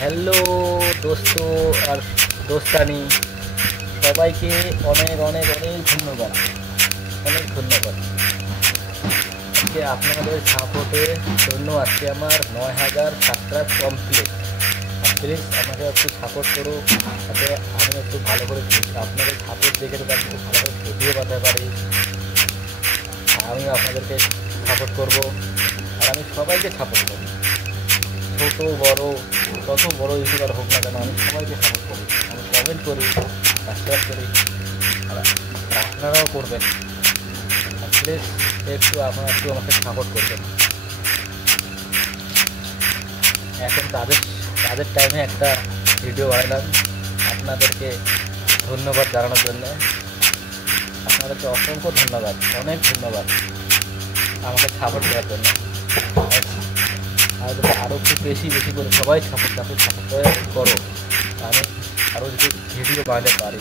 Hello দোস্ত আর দোস্তানি, সবাইকে অনেক অনেক অনেক ধন্যবাদ। অনেক ধন্যবাদ আজকে আপনাদের সাপোর্টের জন্য। আজকে আমার 9,000 সাবস্ক্রাইব কমপ্লিট। প্লিজ আমাকে একটু সাপোর্ট করো, যাতে আমি একটু ভালো করে আপনাদের সাপোর্ট দেখে যাতে আমি খুব ভালো করে ভিডিও বানাতে পারি। আমি আপনাদেরকে সাপোর্ট করব, আর আমি সবাইকে সাপোর্ট করব, ছোটো বড় যত বড় ইউটিউবার হোক না কেন আমি সবাইকে সাপোর্ট করি। আমি কমেন্ট করি, সাবস্ক্রাইব করি, আর আপনারাও করবেন। প্লিজ আপনারা একটু আমাকে সাপোর্ট করবেন। এখন তাদের টাইমে একটা ভিডিও বানালাম আপনাদেরকে ধন্যবাদ জানানোর জন্য। আপনাদেরকে অসংখ্য ধন্যবাদ, অনেক ধন্যবাদ আমাকে সাপোর্ট করার জন্য। আর যদি আরও খুব বেশি করে সবাই সাপোর্ট করে করো, আমি আরও যদি ভিডিও বানাতে পারি।